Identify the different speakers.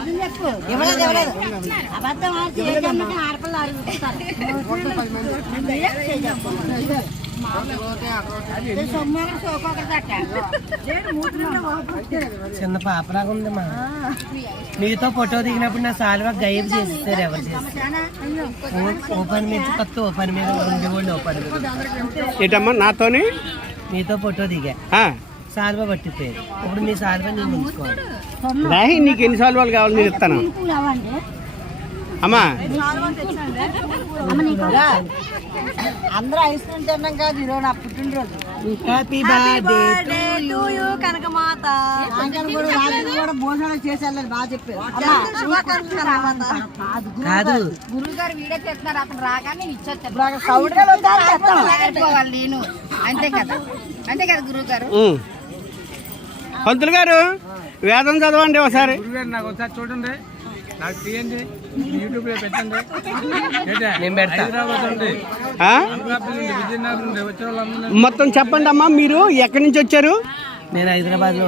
Speaker 1: ఇవ్వలేదు ఇవ్వలేదు అబద్ధం ఆడితే ఏ జన్మకి ఆడపిల్ల అడుగుతారు సొమ్మాలు సోకొకటి
Speaker 2: చిన్న పాపలాగా ఉంది మా. మీతో ఫోటో దిగినప్పుడు నా సాల్వా గైబ్ చేస్తారు ఎవరు చేస్తారు ఓ- ఓపెన్ మీద కొత్త ఓపెన్ మీద ఉండేవాళ్ళు ఓపెన్ మీద
Speaker 3: ఏంటమ్మా నాతోని?
Speaker 2: మీతో ఫోటో దిగా
Speaker 3: ఆ,
Speaker 2: సాల్వా పట్టిపోయారు. ఇప్పుడు మీ సాల్వా నేను ఉంచుకోవాలి.
Speaker 3: రాహి నీకు ఎన్ని సాల్వాలు కావాలి నేను ఇస్తాను అమ్మా.
Speaker 1: అందరూ ఐస్ క్రీమ్ తిన్నాం కాదు ఈరోజు నా పుట్టినరోజు.
Speaker 2: Happy birthday
Speaker 1: Kanakamata. కూడా రాత్రి కూడా భోజనాలు చేసి వెళ్ళాలి బాగా చెప్పారు.
Speaker 2: కాదు
Speaker 4: గురువు గారు. వీడియో చేస్తున్నారు అతను రాగానే ఆడుకోవాలి నేను. అంతే కదా. అంతే కదా గురువు గారు.
Speaker 3: పంతులు గారు వేదం చదవండి ఒకసారి.
Speaker 5: నాకు ఒకసారి చూడండి. నాకు తీయండి. యూట్యూబ్లో పెట్టండి. ఏంటా?
Speaker 2: నేను పెడతా.
Speaker 3: మొత్తం చెప్పండి అమ్మా మీరు ఎక్కడి నుంచి వచ్చారు?
Speaker 2: నేను హైదరాబాద్